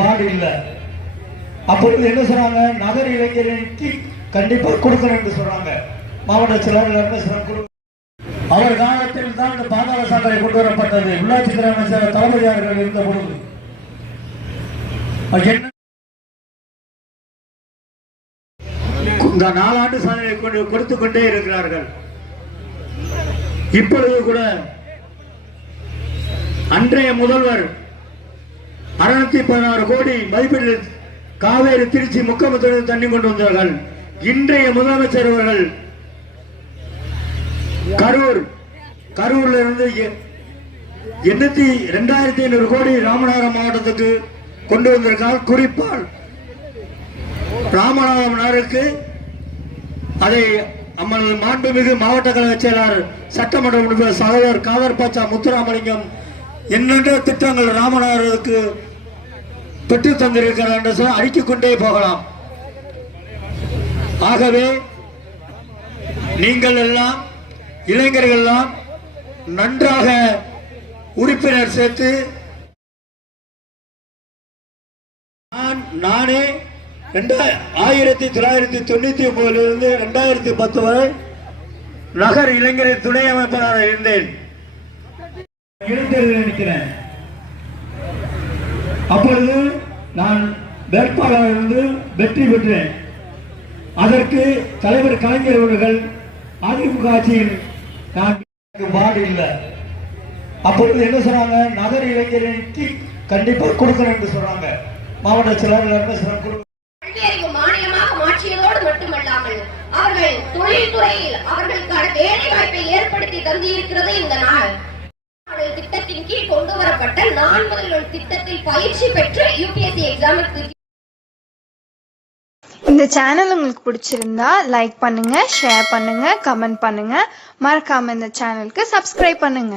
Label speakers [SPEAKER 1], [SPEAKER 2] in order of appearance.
[SPEAKER 1] Ward இல்லை. அப்பொழுது என்ன சொன்னாங்க? நகர் இளைஞர்களுக்கு கண்டிப்பா கொடுக்கணும் என்று சொன்னாங்க. மாவட்ட செயலாளர் என்ன சொன்னாங்க அவர் காலத்தில் தான் இந்த பாதாள சாக்கடை கொண்டு வரப்பட்டது. உள்ளாட்சித்துறை அமைச்சர் தளபதி அவர்கள் இருந்த பொழுது. இந்த நாலாண்டு சாதனை கொண்டு கொடுத்து கொண்டே இருக்கிறார்கள். இப்பொழுது கூட அன்றைய முதல்வர் அறுநூத்தி பதினாறு கோடி மதிப்பீடு காவேரி திருச்சி முக்கமத்தூர் தண்ணி கொண்டு வந்தார்கள். இன்றைய முதலமைச்சர் அவர்கள் கரூர் கரூர்ல இருந்து எண்ணூத்தி ரெண்டாயிரத்தி ஐநூறு கோடி ராமநாதபுரம் மாவட்டத்துக்கு கொண்டு வந்திருக்கார் குறிப்பால் ராமநாதபுரம் நகருக்கு அதை நம்மளது மாண்புமிகு மாவட்ட கழக செயலாளர் சட்டமன்ற உறுப்பினர் சகோதரர் காதர் பாச்சா முத்துராமலிங்கம் என்னென்ன திட்டங்கள் ராமநாதருக்கு பெற்று தந்திருக்கிறார் என்று சொல்லி அடுக்கிக் கொண்டே போகலாம். ஆகவே நீங்கள் எல்லாம் இளைஞர்கள் எல்லாம் நன்றாக உறுப்பினர் சேர்த்து நான் நானே ரெண்டா- ஆயிரத்தி தொள்ளாயிரத்தி தொண்ணூத்தி ஒன்பதுல இருந்து ரெண்டாயிரத்தி பத்து வரை நகர் இளைஞரின் துணை அமைப்பாளராக இருந்தேன். நினைக்கிறேன். அப்பொழுது நான் வேட்பாளர் இருந்து வெற்றி பெற்றேன். அதற்கு தலைவர் கலைஞர் அவர்கள் அதிமுக ஆட்சியில் நான் வார்டு இல்லை. அப்பொழுது என்ன சொன்னாங்க? நகர் இளைஞர்களுக்கு கண்டிப்பா கொடுக்கணும் என்று சொன்னாங்க. மாவட்ட செயலாளர் என்ன சொன்னாங்க
[SPEAKER 2] மாநிலமாக மாற்றியதோடு மட்டுமல்லாமல் அவர்கள் தொழில்துறையில் அவர்களுக்கான வேலை வாய்ப்பை ஏற்படுத்தி தந்திருக்கிறது இந்த நாள். திட்டத்தின் கீழ் கொண்டு வரப்பட்ட நான் முதல் ஒரு திட்டத்தில் பயிற்சி பெற்று யூபிஎஸ்சி எக்ஸாமுக்கு
[SPEAKER 3] இந்த சேனல் உங்களுக்கு பிடிச்சிருந்தா லைக் பண்ணுங்க ஷேர் பண்ணுங்க கமெண்ட் பண்ணுங்க. மறக்காம இந்த சேனலுக்கு சப்ஸ்கிரைப் பண்ணுங்க.